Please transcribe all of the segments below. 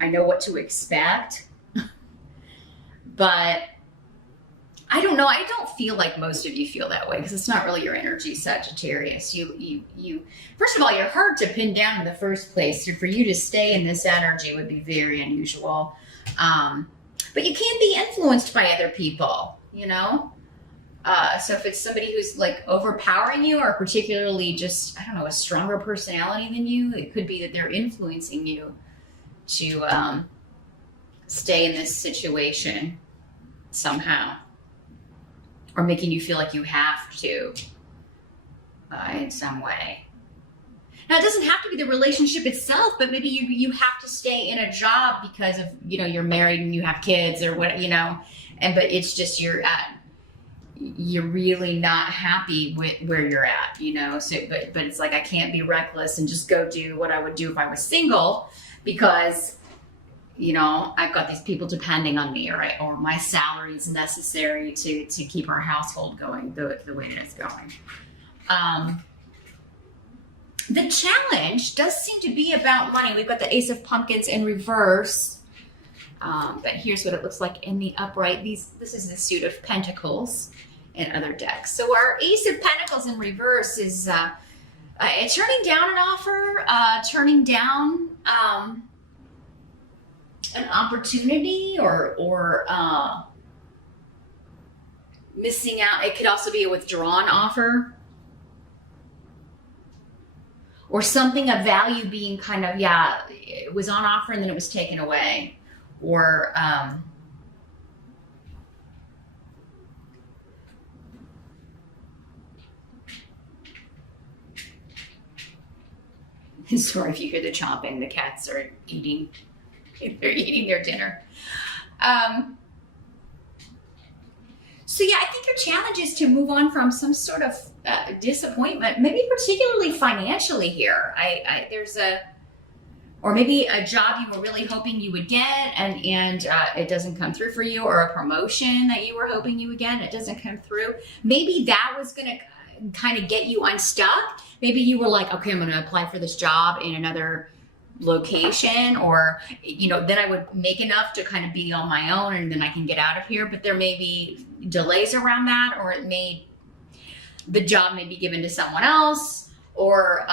I know what to expect, but I don't know. I don't feel like most of you feel that way because it's not really your energy, Sagittarius. You. First of all, you're hard to pin down in the first place. So for you to stay in this energy would be very unusual. But you can't be influenced by other people, you know? So if it's somebody who's like overpowering you or particularly just, I don't know, a stronger personality than you, it could be that they're influencing you to stay in this situation somehow. Or making you feel like you have to in some way. Now, it doesn't have to be the relationship itself, but maybe you have to stay in a job because of, you know, you're married and you have kids or what, you know, but it's just you're really not happy with where you're at, you know. So, but it's like I can't be reckless and just go do what I would do if I was single because, you know, I've got these people depending on me, or my salary is necessary to keep our household going the way that it's going. The challenge does seem to be about money. We've got the Ace of Pumpkins in reverse, but here's what it looks like in the upright. This is the suit of Pentacles in other decks. So our Ace of Pentacles in reverse is turning down an offer, turning down an opportunity or missing out. It could also be a withdrawn offer or something of value being kind of, it was on offer and then it was taken away, or sorry if you hear the chomping, the cats are eating. They're eating their dinner. So yeah, I think your challenge is to move on from some sort of disappointment, maybe particularly financially here. Or maybe a job you were really hoping you would get and it doesn't come through for you, or a promotion that you were hoping you would get and it doesn't come through. Maybe that was going to kind of get you unstuck. Maybe you were like, okay, I'm going to apply for this job in another location, or, you know, then I would make enough to kind of be on my own and then I can get out of here. But there may be delays around that, or the job may be given to someone else, or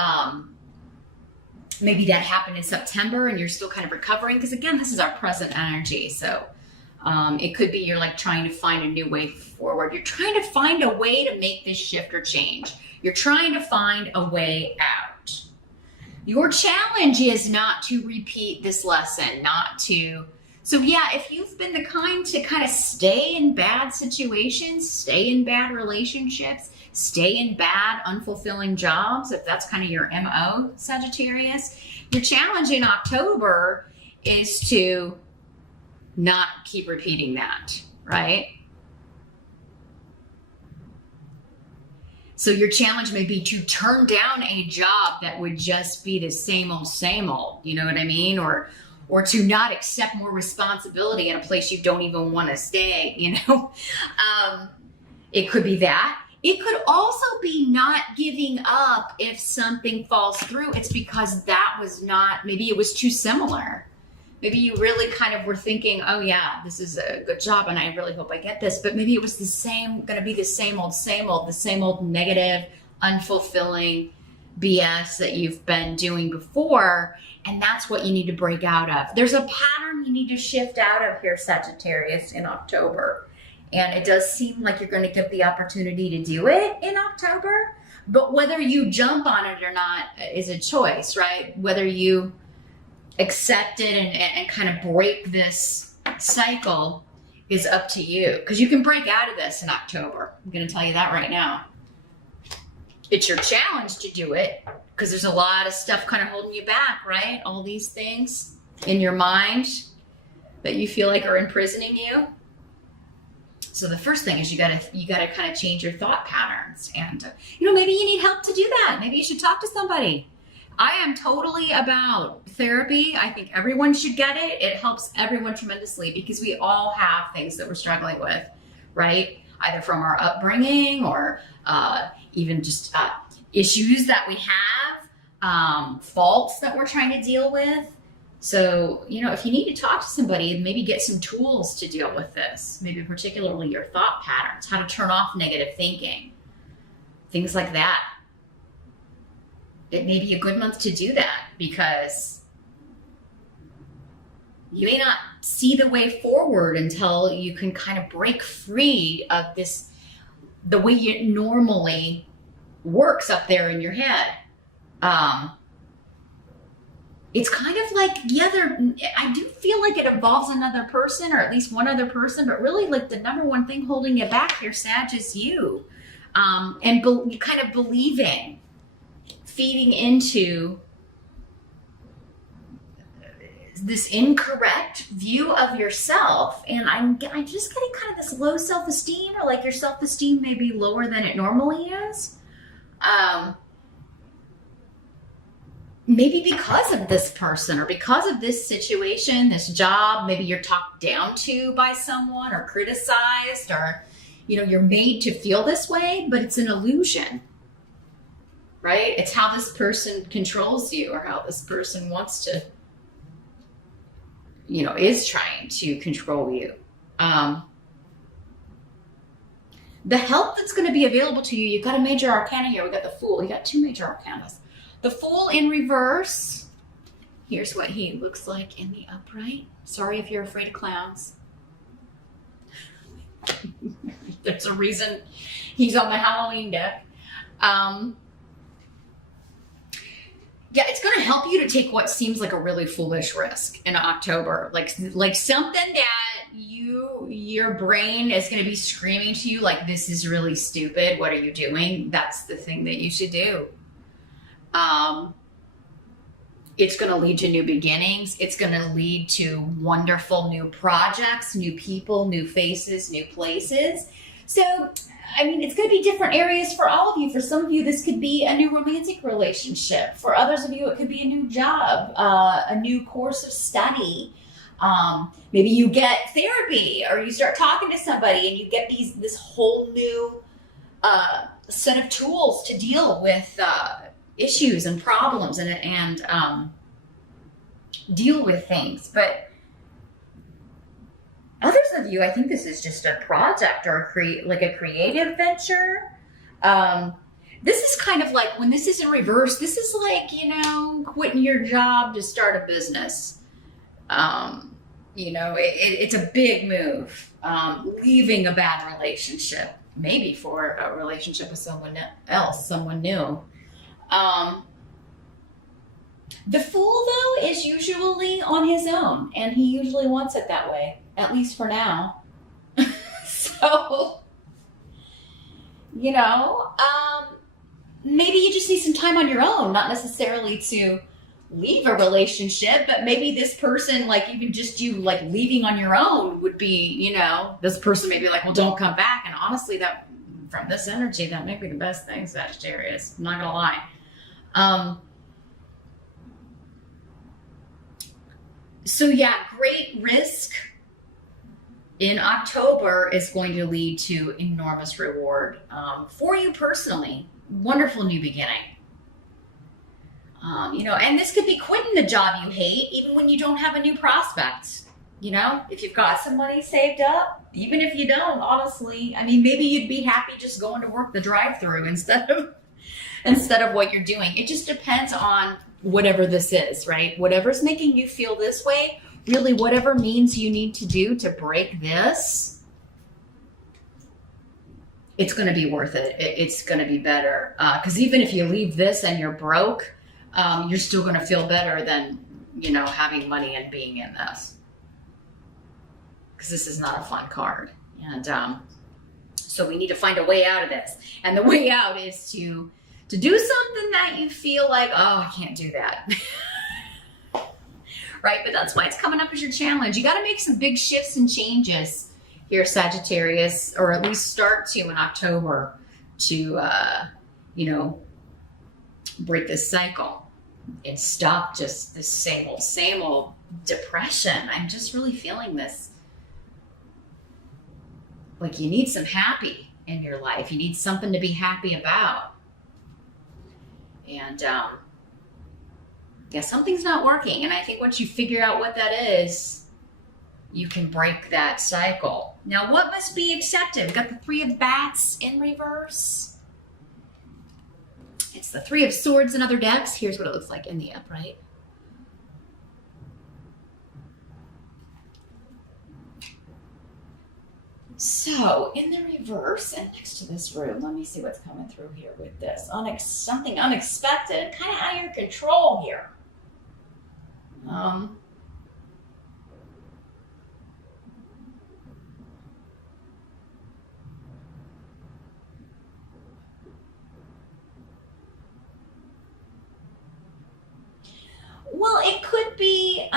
maybe that happened in September and you're still kind of recovering. Because again, this is our present energy. So it could be you're like trying to find a new way forward. You're trying to find a way to make this shift or change. You're trying to find a way out. Your challenge is not to repeat this lesson, so yeah, if you've been the kind to kind of stay in bad situations, stay in bad relationships, stay in bad, unfulfilling jobs, if that's kind of your MO, Sagittarius, your challenge in October is to not keep repeating that, right? So your challenge may be to turn down a job that would just be the same old, you know what I mean? Or to not accept more responsibility in a place you don't even want to stay, you know? It could be that. It could also be not giving up if something falls through. It's because that was not, maybe it was too similar. Maybe you really kind of were thinking, oh yeah, this is a good job and I really hope I get this. But maybe it was going to be the same old negative, unfulfilling BS that you've been doing before. And that's what you need to break out of. There's a pattern you need to shift out of here, Sagittarius, in October. And it does seem like you're going to get the opportunity to do it in October. But whether you jump on it or not is a choice, right? Whether you accept it and kind of break this cycle is up to you, because you can break out of this in October. I'm going to tell you that right now. It's your challenge to do it because there's a lot of stuff kind of holding you back, right? All these things in your mind that you feel like are imprisoning you. So the first thing is you gotta kind of change your thought patterns, and you know, maybe you need help to do that. Maybe you should talk to somebody. I am totally about therapy. I think everyone should get it. It helps everyone tremendously because we all have things that we're struggling with, right? Either from our upbringing or even just issues that we have, faults that we're trying to deal with. So, if you need to talk to somebody, maybe get some tools to deal with this, maybe particularly your thought patterns, how to turn off negative thinking, things like that. It may be a good month to do that because you may not see the way forward until you can kind of break free of this, the way it normally works up there in your head. It's kind of like, I do feel like it involves another person, or at least one other person, but really like the number one thing holding you back here, Sag, is you. And kind of believing, feeding into this incorrect view of yourself. And I'm just getting kind of this low self-esteem, or like your self-esteem may be lower than it normally is. Maybe because of this person, or because of this situation, this job, maybe you're talked down to by someone or criticized, or, you're made to feel this way, but it's an illusion, right? It's how this person controls you, or how this person wants to, is trying to control you. The help that's going to be available to you, you've got a major arcana here. We got the Fool. You got two major arcanas. The Fool in reverse. Here's what he looks like in the upright. Sorry if you're afraid of clowns. There's a reason he's on the Halloween deck. Yeah, it's going to help you to take what seems like a really foolish risk in October. Like something that your brain is going to be screaming to you like, this is really stupid. What are you doing? That's the thing that you should do. It's going to lead to new beginnings. It's going to lead to wonderful new projects, new people, new faces, new places. So, it's going to be different areas for all of you. For some of you, this could be a new romantic relationship. For others of you, it could be a new job, a new course of study. Maybe you get therapy, or you start talking to somebody and you get this whole new set of tools to deal with issues and problems and deal with things. But others of you, I think this is just a project or a creative venture. This is kind of like, when this is in reverse, this is like, quitting your job to start a business. It's a big move. Leaving a bad relationship, maybe for a relationship with someone else, someone new. The Fool, though, is usually on his own, and he usually wants it that way, at least for now. So, maybe you just need some time on your own, not necessarily to leave a relationship, but maybe this person, like, even just you, like, leaving on your own would be, this person may be like, well, don't come back. And honestly, that, from this energy, that may be the best thing, Sagittarius. I'm not gonna lie. So yeah, great risk in October is going to lead to enormous reward for you personally. Wonderful new beginning. And this could be quitting the job you hate, even when you don't have a new prospect. If you've got some money saved up, even if you don't, honestly, maybe you'd be happy just going to work the drive-through instead of what you're doing. It just depends on whatever this is, right? Whatever's making you feel this way, really whatever means you need to do to break this, it's going to be worth it. It's going to be better. Because even if you leave this and you're broke, you're still going to feel better than, having money and being in this. Because this is not a fun card. And so we need to find a way out of this. And the way out is to do something that you feel like, oh, I can't do that. Right? But that's why it's coming up as your challenge. You got to make some big shifts and changes here, Sagittarius, or at least start to in October to, break this cycle and stop just this same old depression. I'm just really feeling this. Like you need some happy in your life. You need something to be happy about. And Yeah, something's not working. And I think once you figure out what that is, you can break that cycle. Now, what must be accepted? We've got the Three of Bats in reverse. It's the Three of Swords in other decks. Here's what it looks like in the upright. So, in the reverse and next to this room, let me see what's coming through here with this. Something unexpected, kind of out of your control here. Well, it could be,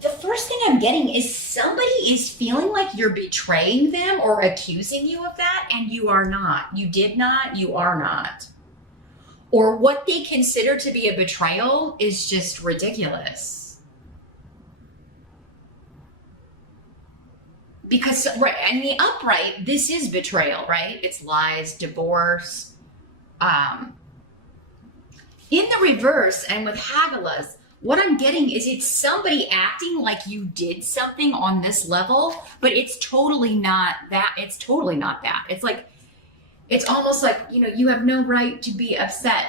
the first thing I'm getting is somebody is feeling like you're betraying them or accusing you of that, and you are not. You did not, you are not. Or what they consider to be a betrayal is just ridiculous. Because, right, in the upright, this is betrayal, right? It's lies, divorce. In the reverse, and with Hagalaz, what I'm getting is it's somebody acting like you did something on this level, but it's totally not that. It's totally not that. It's like, it's almost like, you know, you have no right to be upset.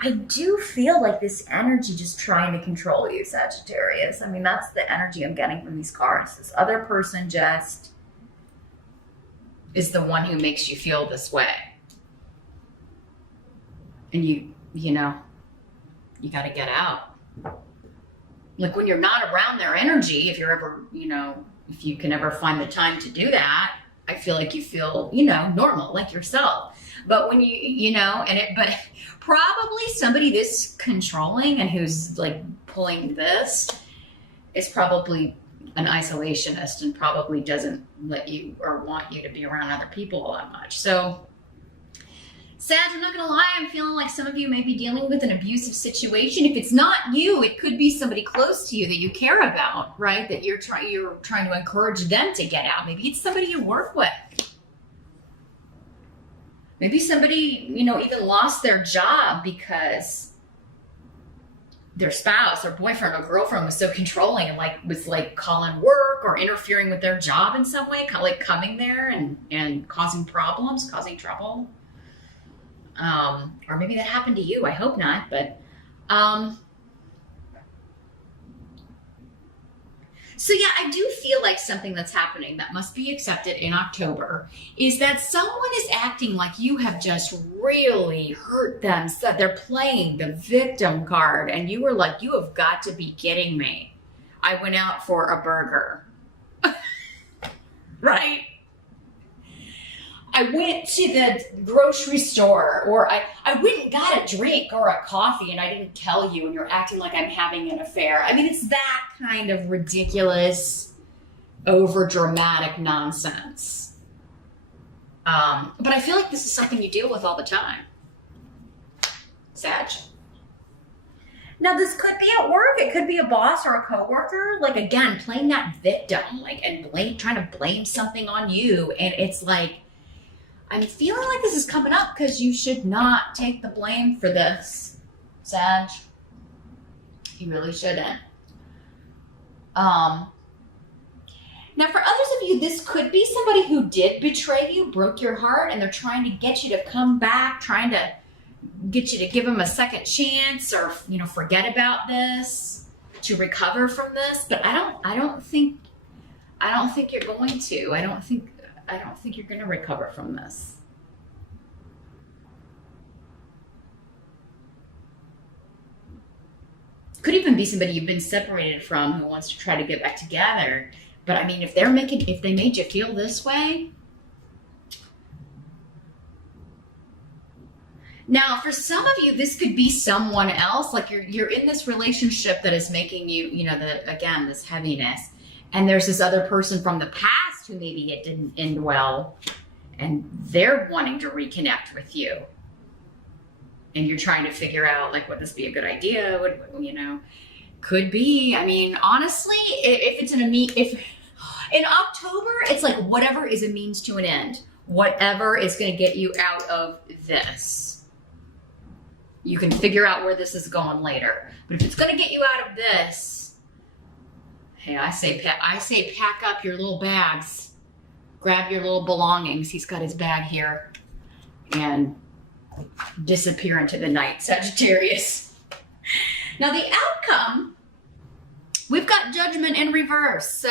I do feel like this energy just trying to control you, Sagittarius. I mean, that's the energy I'm getting from these cards. This other person just is the one who makes you feel this way. And you know, you got to get out. Like when you're not around their energy, if you're ever, you know, if you can ever find the time to do that, I feel like you feel, you know, normal, like yourself. But when you know, but probably somebody this controlling and who's like pulling this is probably an isolationist and probably doesn't let you or want you to be around other people that much. So, Sag, I'm not gonna lie, I'm feeling like some of you may be dealing with an abusive situation. If it's not you, it could be somebody close to you that you care about, right? That you're trying to encourage them to get out. Maybe it's somebody you work with. Maybe somebody, you know, even lost their job because their spouse or boyfriend or girlfriend was so controlling and was calling work or interfering with their job in some way, kind of like coming there and causing problems, causing trouble. Or maybe that happened to you. I hope not, but, so yeah, I do feel like something that's happening that must be accepted in October is that someone is acting like you have just really hurt them. So they're playing the victim card and you were like, you have got to be kidding me. I went out for a burger, right? I went to the grocery store, or I went and got a drink or a coffee and I didn't tell you and you're acting like I'm having an affair. I mean, it's that kind of ridiculous, over dramatic nonsense. But I feel like this is something you deal with all the time, Sag. Now, this could be at work. It could be a boss or a coworker. Like, again, playing that victim, and trying to blame something on you. And it's like, I'm feeling like this is coming up because you should not take the blame for this, Sag. You really shouldn't. Now, for others of you, this could be somebody who did betray you, broke your heart, and they're trying to get you to come back, trying to get you to give them a second chance or, you know, forget about this, to recover from this. But I don't think you're going to. I don't think you're going to recover from this. Could even be somebody you've been separated from who wants to try to get back together. But I mean, if they made you feel this way. Now, for some of you, this could be someone else. Like you're in this relationship that is making you, you know, this heaviness. And there's this other person from the past who maybe it didn't end well, and they're wanting to reconnect with you. And you're trying to figure out, like, would this be a good idea? You know, could be. I mean, honestly, if it's if in October, it's like whatever is a means to an end. whatever is going to get you out of this. You can figure out where this is going later. But if it's going to get you out of this, hey, I say pack up your little bags. Grab your little belongings. He's got his bag here. And disappear into the night, Sagittarius. Now the outcome, we've got Judgment in reverse. So,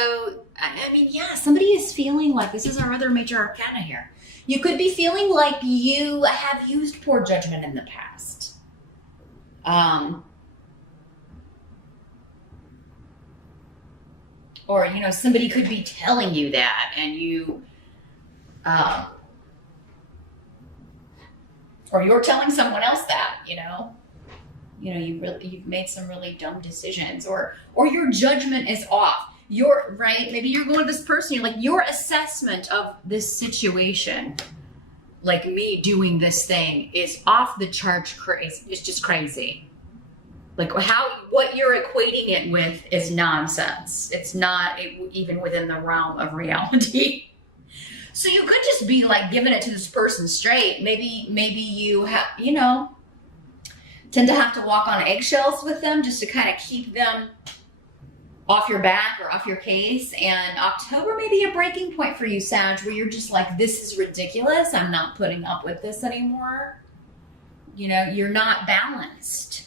I mean, yeah, somebody is feeling like, this is our other major arcana here. You could be feeling like you have used poor judgment in the past. Or, you know, somebody could be telling you that, and you, or you're telling someone else that, you know, you've made some really dumb decisions, or your judgment is off. You're right. Maybe you're going to this person, you're like, your assessment of this situation, like me doing this thing, is off the charts crazy. It's just crazy. Like what you're equating it with is nonsense. It's not even within the realm of reality. So you could just be like giving it to this person straight. Maybe you have, you know, tend to have to walk on eggshells with them just to kind of keep them off your back or off your case. And October may be a breaking point for you, Sag, where you're just like, this is ridiculous. I'm not putting up with this anymore. You know, you're not balanced.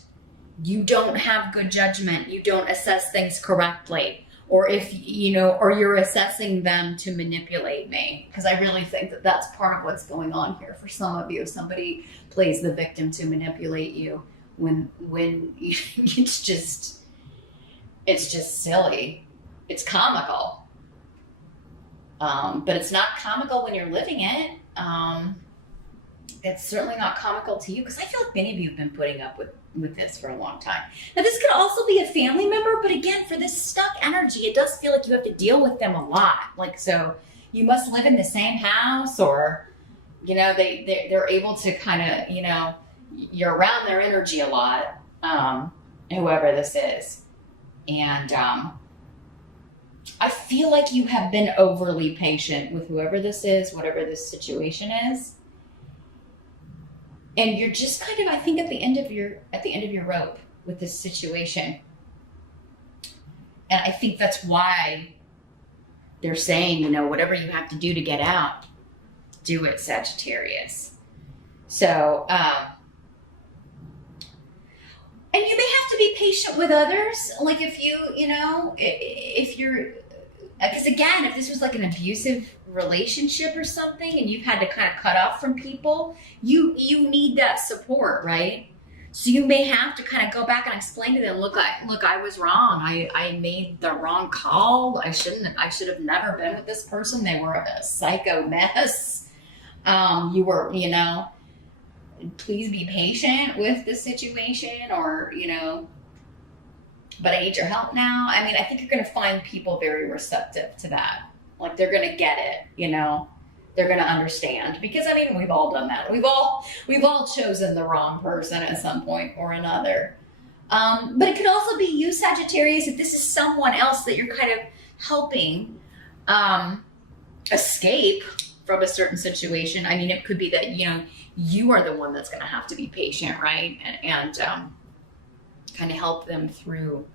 You don't have good judgment. You don't assess things correctly. Or if, you know, or you're assessing them to manipulate me. Because I really think that that's part of what's going on here for some of you. Somebody plays the victim to manipulate you when it's just silly. It's comical. But it's not comical when you're living it. It's certainly not comical to you, because I feel like many of you have been putting up with this for a long time. Now, this could also be a family member, but again, for this stuck energy, it does feel like you have to deal with them a lot. Like, so you must live in the same house, or, you know, they're able to kind of, you know, you're around their energy a lot, whoever this is. And I feel like you have been overly patient with whoever this is, whatever this situation is. And you're just kind of, I think, at the end of your rope with this situation. And I think that's why they're saying, you know, whatever you have to do to get out, do it, Sagittarius. So, and you may have to be patient with others. Like if you're, because again, if this was like an abusive relationship or something and you've had to kind of cut off from people, you need that support, right? So you may have to kind of go back and explain to them, look, I was wrong. I made the wrong call. I should have never been with this person. They were a psycho mess. You were, you know, please be patient with the situation, or, you know, but I need your help now. I mean, I think you're going to find people very receptive to that. Like, they're going to get it, you know, they're going to understand, because I mean, we've all done that. We've all chosen the wrong person at some point or another. But it could also be you, Sagittarius, if this is someone else that you're kind of helping escape from a certain situation. I mean, it could be that, you know, you are the one that's going to have to be patient, right? And kind of help them through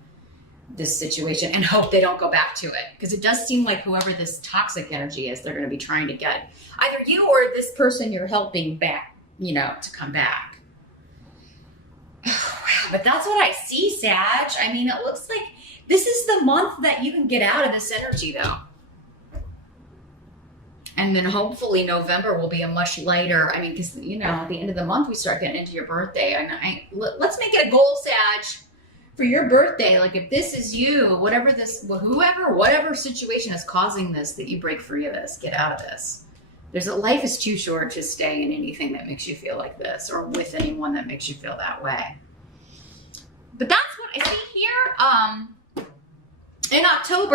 this situation and hope they don't go back to it. Because it does seem like whoever this toxic energy is, they're going to be trying to get either you or this person you're helping back, you know, to come back. But that's what I see, Sag. I mean, it looks like this is the month that you can get out of this energy, though. And then hopefully November will be a much lighter, I mean, because, you know, at the end of the month, we start getting into your birthday. And let's make it a goal, Sag, for your birthday. Like, if this is you, whatever situation is causing this, that you break free of this, get out of this. Life is too short to stay in anything that makes you feel like this, or with anyone that makes you feel that way. But that's what I see here. In October,